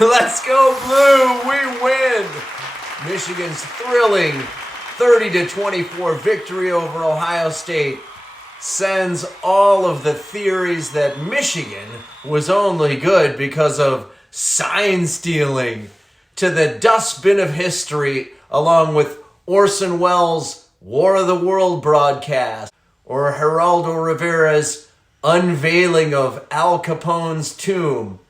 Let's go Blue, we win! Michigan's thrilling 30-24 victory over Ohio State sends all of the theories that Michigan was only good because of sign stealing to the dustbin of history, along with Orson Welles' War of the World broadcast, or Geraldo Rivera's unveiling of Al Capone's tomb.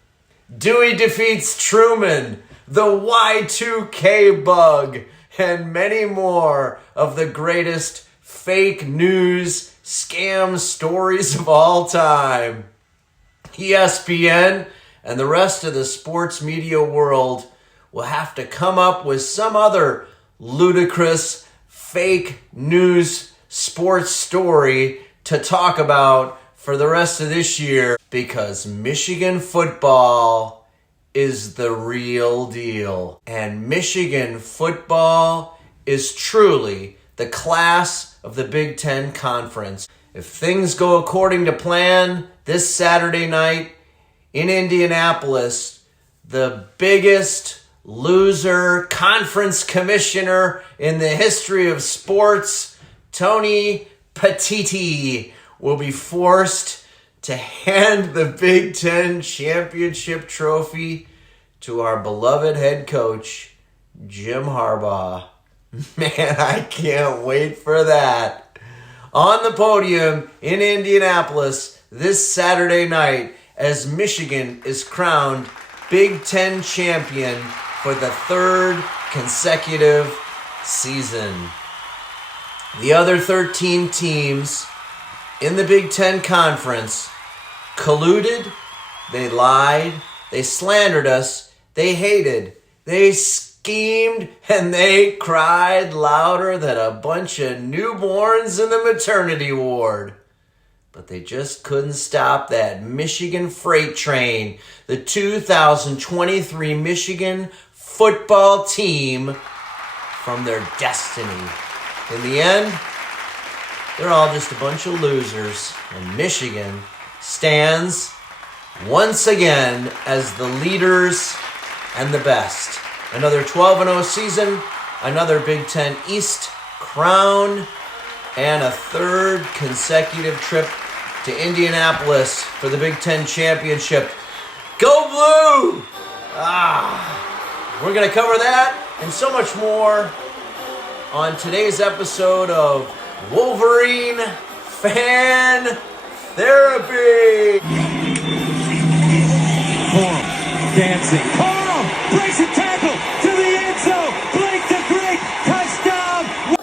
Dewey defeats Truman, the Y2K bug, and many more of the greatest fake news scam stories of all time. ESPN and the rest of the sports media world will have to come up with some other ludicrous fake news sports story to talk about for the rest of this year, because Michigan football is the real deal. And Michigan football is truly the class of the Big Ten Conference. If things go according to plan this Saturday night in Indianapolis, the biggest loser conference commissioner in the history of sports, Tony Petitti, will be forced to hand the Big Ten championship trophy to our beloved head coach, Jim Harbaugh. Man, I can't wait for that. On the podium in Indianapolis this Saturday night, as Michigan is crowned Big Ten champion for the third consecutive season. The other 13 teams in the Big Ten Conference colluded, they lied, they slandered us, they hated, they schemed, and they cried louder than a bunch of newborns in the maternity ward. But they just couldn't stop that Michigan freight train, the 2023 Michigan football team, from their destiny. In the end, they're all just a bunch of losers, and Michigan stands once again as the leaders and the best. Another 12-0 season, another Big Ten East crown, and a third consecutive trip to Indianapolis for the Big Ten championship. Go Blue! We're going to cover that and so much more on today's episode of Wolverine Fan Therapy. Corum dancing. Corum breaks a tackle to the end zone. Blake the Great, touchdown.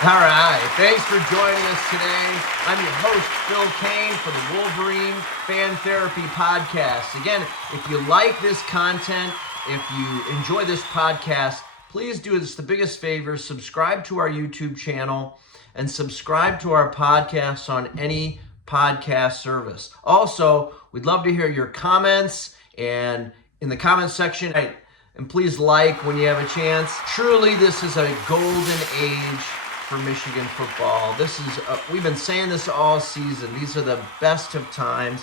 All right, thanks for joining us today. I'm your host, Phil Kane, for the Wolverine Fan Therapy Podcast. Again, if you like this content, if you enjoy this podcast, please do us the biggest favor, subscribe to our YouTube channel and subscribe to our podcasts on any podcast service. Also, we'd love to hear your comments and in the comments section, and please like when you have a chance. Truly, this is a golden age for Michigan football. We've been saying this all season. These are the best of times.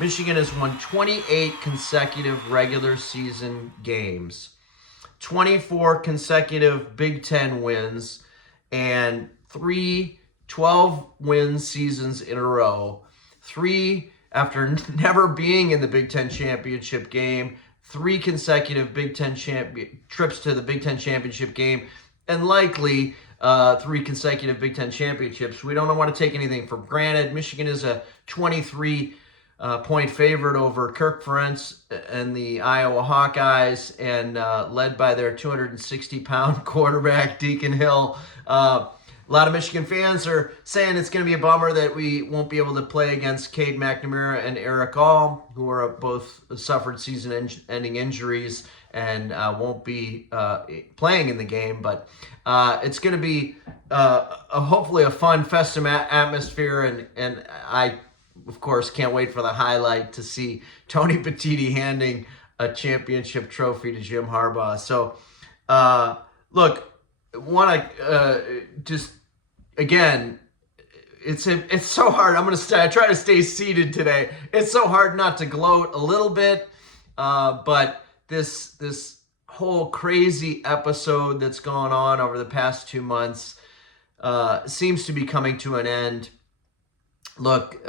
Michigan has won 28 consecutive regular season games, 24 consecutive Big Ten wins, and 3 12-win seasons in a row. 3 after never being in the Big Ten championship game, 3 consecutive trips to the Big Ten championship game, and likely 3 consecutive Big Ten championships. We don't want to take anything for granted. Michigan is a 23-point favorite over Kirk Ferentz and the Iowa Hawkeyes, and led by their 260-pound quarterback, Deacon Hill. A lot of Michigan fans are saying it's going to be a bummer that we won't be able to play against Cade McNamara and Eric All, who are both suffered season-ending injuries and won't be playing in the game. But it's going to be hopefully a fun, festive atmosphere, and I, of course, can't wait for the highlight to see Tony Petitti handing a championship trophy to Jim Harbaugh. So, look, want to just, again, it's so hard. I'm going to try to stay seated today. It's so hard not to gloat a little bit, but this whole crazy episode that's gone on over the past 2 months seems to be coming to an end. Look,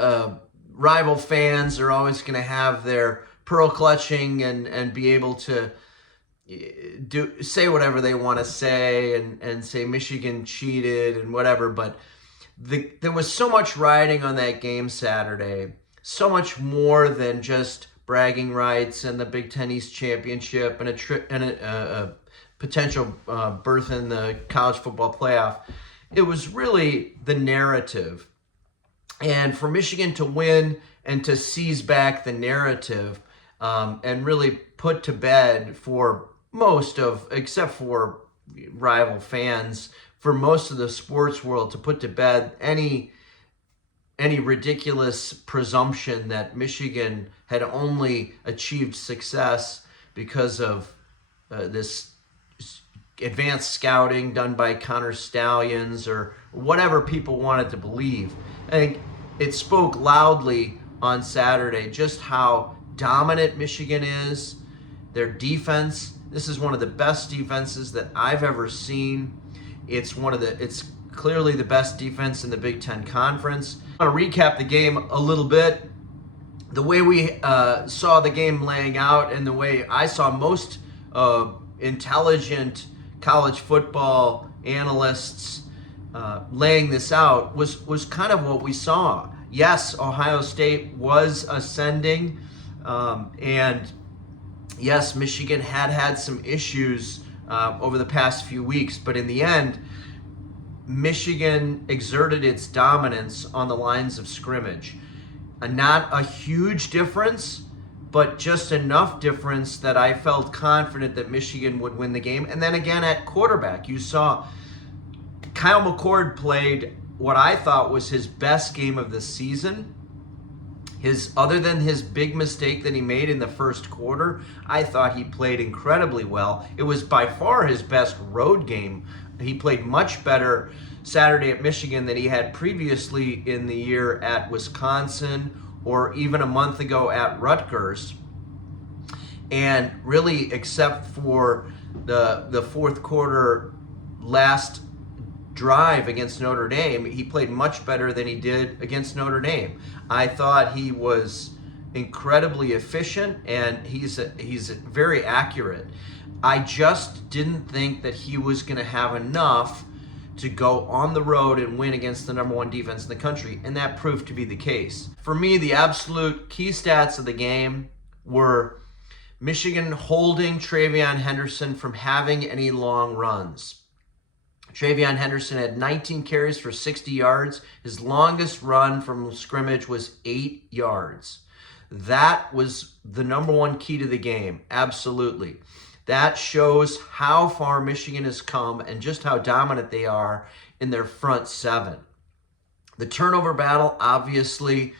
rival fans are always going to have their pearl clutching and be able to say whatever they want to say and say Michigan cheated and whatever, but there was so much riding on that game Saturday, so much more than just bragging rights and the Big Ten East Championship and a potential berth in the college football playoff. It was really the narrative, and for Michigan to win and to seize back the narrative and really put to bed for most of, except for rival fans, for most of the sports world, to put to bed any ridiculous presumption that Michigan had only achieved success because of this advanced scouting done by Connor Stallions or whatever people wanted to believe. I think it spoke loudly on Saturday just how dominant Michigan is. Their defense, this is one of the best defenses that I've ever seen. It's clearly the best defense in the Big Ten Conference. I want to recap the game a little bit. The way we saw the game laying out and the way I saw most intelligent college football analysts laying this out was kind of what we saw. Yes, Ohio State was ascending, and yes, Michigan had some issues over the past few weeks, but in the end, Michigan exerted its dominance on the lines of scrimmage. Not a huge difference, but just enough difference that I felt confident that Michigan would win the game. And then again at quarterback, you saw Kyle McCord played what I thought was his best game of the season. Other than his big mistake that he made in the first quarter, I thought he played incredibly well. It was by far his best road game. He played much better Saturday at Michigan than he had previously in the year at Wisconsin or even a month ago at Rutgers. And really, except for the fourth quarter last drive against Notre Dame, he played much better than he did against Notre Dame. I thought he was incredibly efficient, and he's very accurate. I just didn't think that he was going to have enough to go on the road and win against the number one defense in the country, and that proved to be the case. For me, the absolute key stats of the game were Michigan holding TreVeyon Henderson from having any long runs. TreVeyon Henderson had 19 carries for 60 yards. His longest run from scrimmage was 8 yards. That was the number one key to the game, absolutely. That shows how far Michigan has come and just how dominant they are in their front seven. The turnover battle, obviously,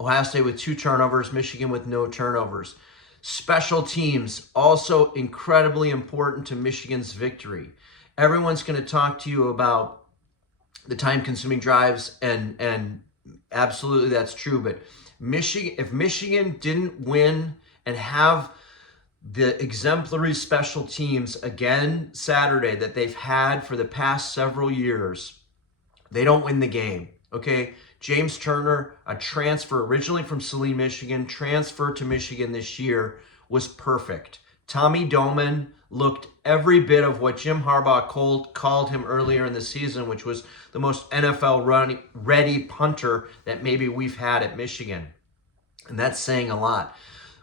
Ohio State with 2 turnovers, Michigan with no turnovers. Special teams, also incredibly important to Michigan's victory. Everyone's going to talk to you about the time-consuming drives, and absolutely that's true. But if Michigan didn't win and have the exemplary special teams again Saturday that they've had for the past several years, they don't win the game, okay? James Turner, a transfer originally from Saline, Michigan, transfer to Michigan this year, was perfect. Tommy Doman looked every bit of what Jim Harbaugh called him earlier in the season, which was the most NFL-ready punter that maybe we've had at Michigan. And that's saying a lot.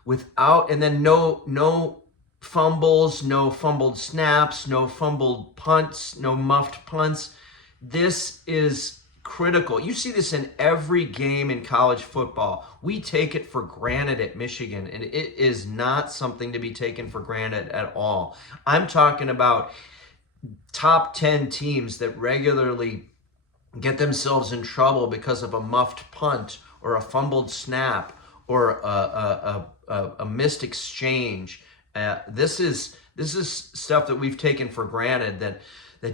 And then no fumbles, no fumbled snaps, no fumbled punts, no muffed punts. This is critical. You see this in every game in college football. We take it for granted at Michigan, and it is not something to be taken for granted at all. I'm talking about top 10 teams that regularly get themselves in trouble because of a muffed punt or a fumbled snap or a missed exchange. This is stuff that we've taken for granted that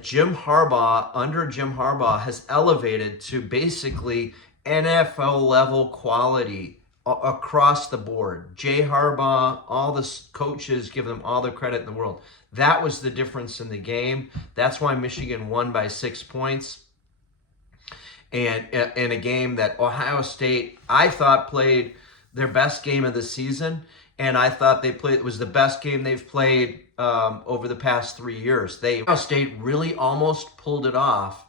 Jim Harbaugh has elevated to basically NFL level quality across the board. Jay Harbaugh, all the coaches give them all the credit in the world. That was the difference in the game. That's why Michigan won by 6 points. And in a game that Ohio State, I thought, played their best game of the season. And I thought it was the best game they've played over the past 3 years. Ohio State really almost pulled it off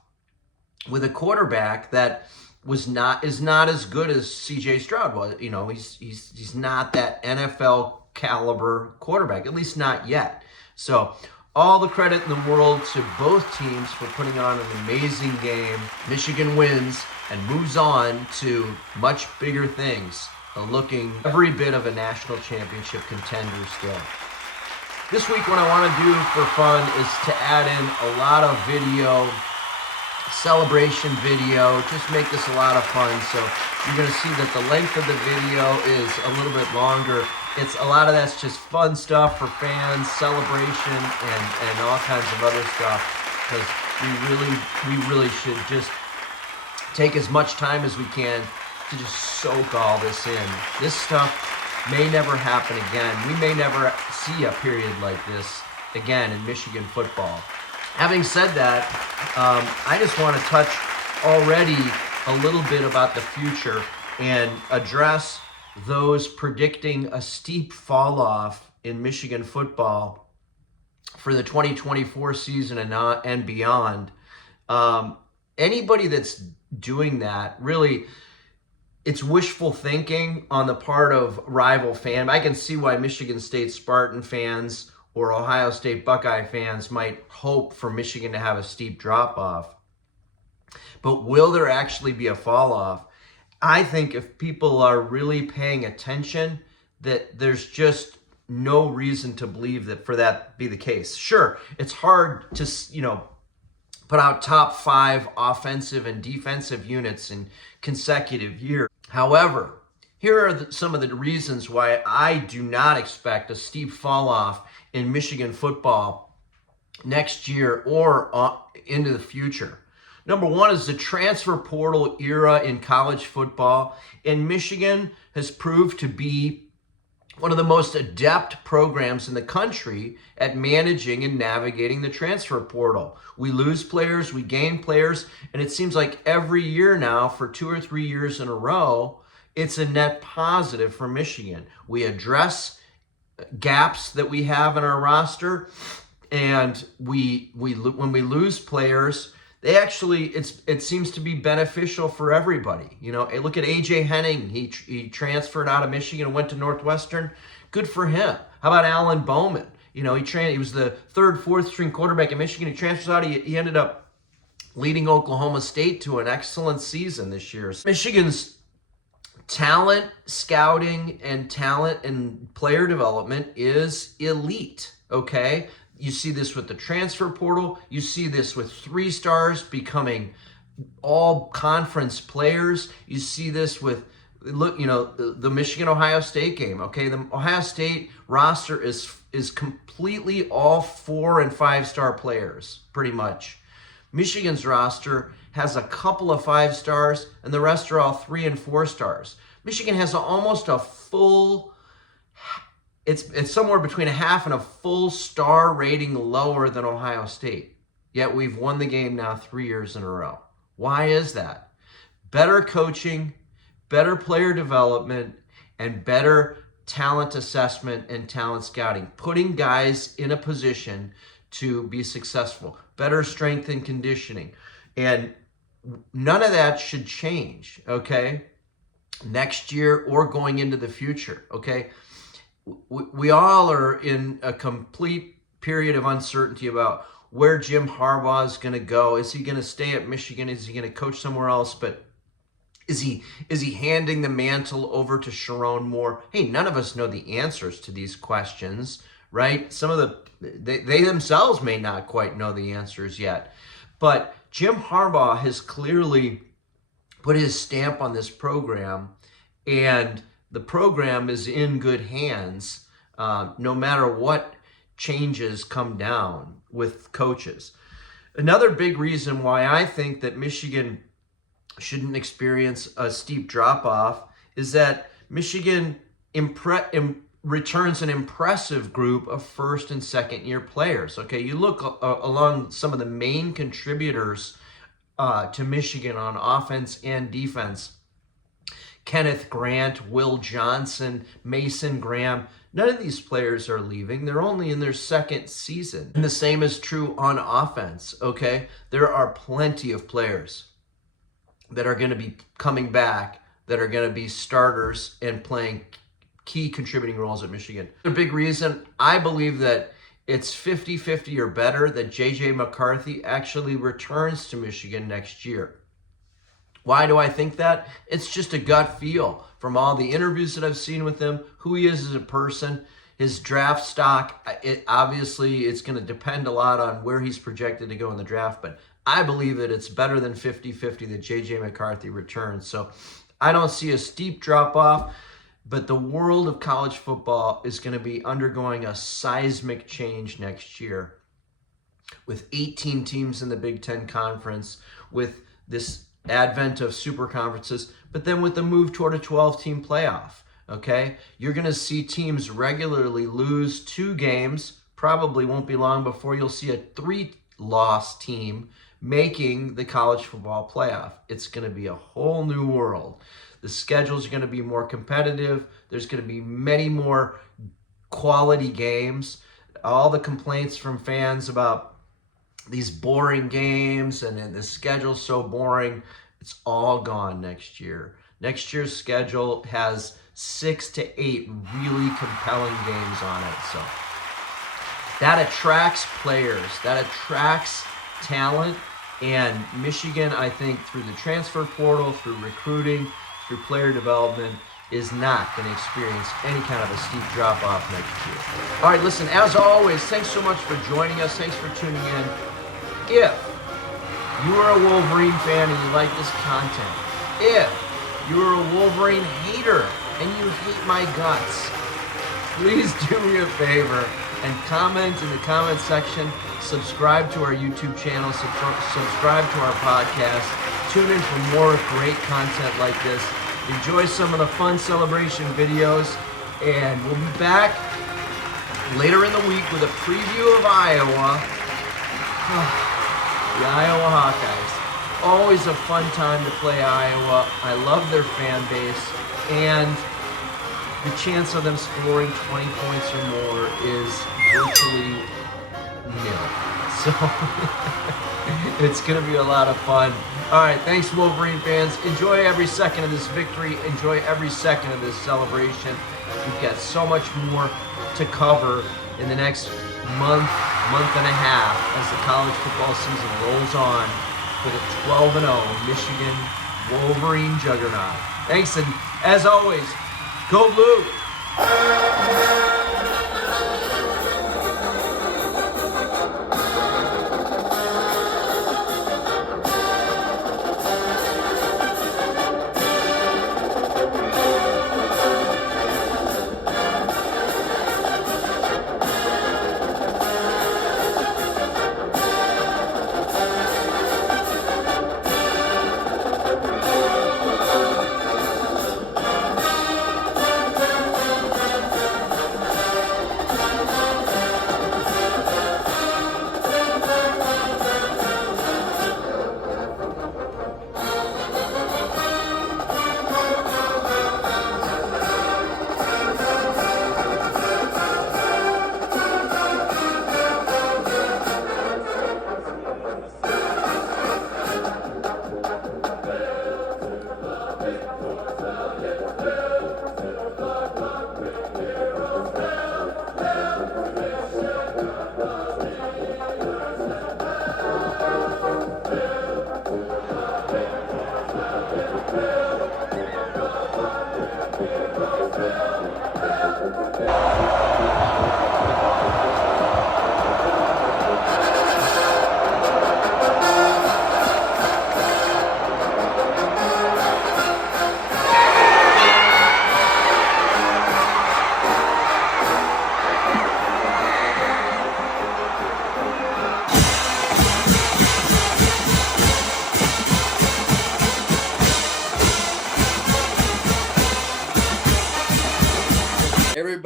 with a quarterback that is not as good as C.J. Stroud was. You know, he's not that NFL caliber quarterback, at least not yet. So all the credit in the world to both teams for putting on an amazing game. Michigan wins and moves on to much bigger things, looking every bit of a national championship contender still. This week, what I want to do for fun is to add in a lot of video, celebration video, just make this a lot of fun. So you're going to see that the length of the video is a little bit longer. It's a lot of that's just fun stuff for fans, celebration, and all kinds of other stuff, because we really should just take as much time as we can to just soak all this in. This stuff may never happen again. We may never see a period like this again in Michigan football. Having said that, I just want to touch already a little bit about the future and address those predicting a steep fall off in Michigan football for the 2024 season and beyond. Anybody that's doing that, really, it's wishful thinking on the part of rival fans. I can see why Michigan State Spartan fans or Ohio State Buckeye fans might hope for Michigan to have a steep drop-off. But will there actually be a fall-off? I think if people are really paying attention, that there's just no reason to believe that for that be the case. Sure, it's hard to, put out top 5 offensive and defensive units in consecutive years. However, here are some of the reasons why I do not expect a steep fall off in Michigan football next year or into the future. Number one is the transfer portal era in college football. And Michigan has proved to be one of the most adept programs in the country at managing and navigating the transfer portal. We lose players, we gain players, and it seems like every year now, for 2 or 3 years in a row, it's a net positive for Michigan. We address gaps that we have in our roster, and when we lose players, it seems to be beneficial for everybody. Look at A.J. Henning. He transferred out of Michigan and went to Northwestern. Good for him. How about Alan Bowman? He was the third, fourth string quarterback at Michigan. He transfers out. He ended up leading Oklahoma State to an excellent season this year. Michigan's talent scouting and talent and player development is elite. Okay. You see this with the transfer portal. You see this with 3 stars becoming all conference players. You see this with, the Michigan-Ohio State game. Okay, the Ohio State roster is completely all 4 and 5 star players, pretty much. Michigan's roster has a couple of 5 stars, and the rest are all 3 and 4 stars. Michigan has almost a full. It's somewhere between a half and a full star rating lower than Ohio State. Yet we've won the game now 3 years in a row. Why is that? Better coaching, better player development, and better talent assessment and talent scouting, putting guys in a position to be successful, better strength and conditioning. And none of that should change, okay, next year or going into the future, okay? We all are in a complete period of uncertainty about where Jim Harbaugh is going to go. Is he going to stay at Michigan? Is he going to coach somewhere else? But is he handing the mantle over to Sharon Moore? Hey, none of us know the answers to these questions, right? Some of they themselves may not quite know the answers yet. But Jim Harbaugh has clearly put his stamp on this program, and the program is in good hands no matter what changes come down with coaches. Another big reason why I think that Michigan shouldn't experience a steep drop-off is that Michigan returns an impressive group of first and second year players. Okay, you look along some of the main contributors to Michigan on offense and defense. Kenneth Grant, Will Johnson, Mason Graham. None of these players are leaving. They're only in their second season. And the same is true on offense, okay? There are plenty of players that are going to be coming back, that are going to be starters and playing key contributing roles at Michigan. The big reason, I believe that it's 50-50 or better that J.J. McCarthy actually returns to Michigan next year. Why do I think that? It's just a gut feel from all the interviews that I've seen with him, who he is as a person, his draft stock. Obviously, it's going to depend a lot on where he's projected to go in the draft, but I believe that it's better than 50-50 that J.J. McCarthy returns. So I don't see a steep drop-off, but the world of college football is going to be undergoing a seismic change next year with 18 teams in the Big Ten Conference, with this advent of super conferences, but then with the move toward a 12-team playoff, okay? You're going to see teams regularly lose 2 games. Probably won't be long before you'll see a 3-loss team making the college football playoff. It's going to be a whole new world. The schedules are going to be more competitive. There's going to be many more quality games. All the complaints from fans about these boring games and the schedule's so boring, it's all gone next year. Next year's schedule has 6 to 8 really compelling games on it. So that attracts players, that attracts talent, and Michigan, I think, through the transfer portal, through recruiting, through player development, is not going to experience any kind of a steep drop-off next year. All right, listen, as always, thanks so much for joining us. Thanks for tuning in. If you are a Wolverine fan and you like this content, if you are a Wolverine hater and you hate my guts, please do me a favor and comment in the comment section. Subscribe to our YouTube channel. Subscribe to our podcast. Tune in for more great content like this. Enjoy some of the fun celebration videos. And we'll be back later in the week with a preview of Iowa. The Iowa Hawkeyes. Always a fun time to play Iowa. I love their fan base. And the chance of them scoring 20 points or more is virtually nil. So it's going to be a lot of fun. All right, thanks, Wolverine fans. Enjoy every second of this victory. Enjoy every second of this celebration. We've got so much more to cover in the next month and a half as the college football season rolls on for the 12-0 Michigan Wolverine juggernaut. Thanks, and as always, go Blue!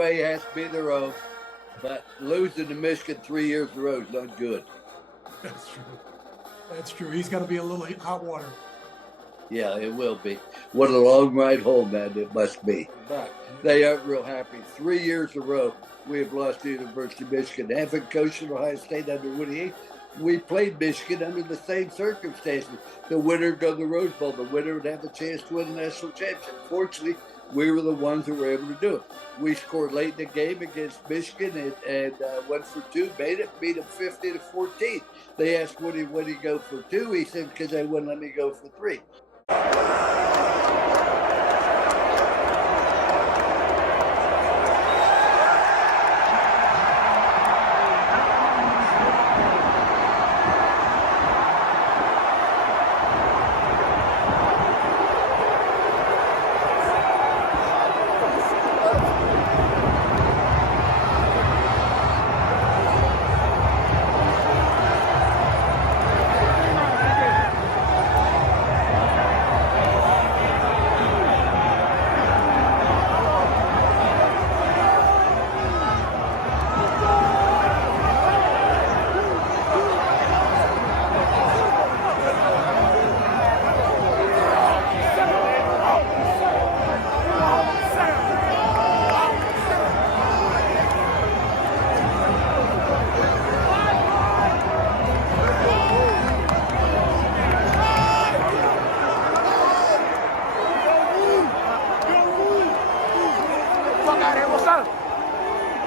way has to be their own. But losing to Michigan 3 years in a row is not good. That's true. That's true. He's got to be a little hot water. Yeah, it will be. What a long ride home, man, it must be. But they aren't real happy. 3 years in a row, we have lost to the University of Michigan. Having coached at Ohio State under Woody, we played Michigan under the same circumstances. The winner would go to the Rose Bowl. The winner would have a chance to win the national championship. Fortunately, we were the ones that were able to do it. We scored late in the game against Michigan and went for two, made it, beat them 50-14. They asked Woody, would he go for two? He said, because they wouldn't let me go for three.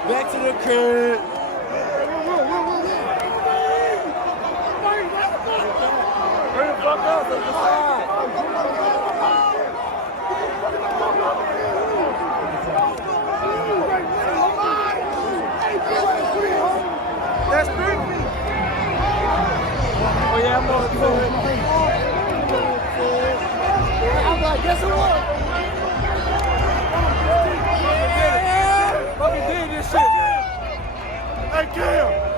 Back to the crib. Bring the fuck up to the side. That's big. Oh yeah, I'm on good. I'm like, guess what? Fucking did this shit. Hey, Cam.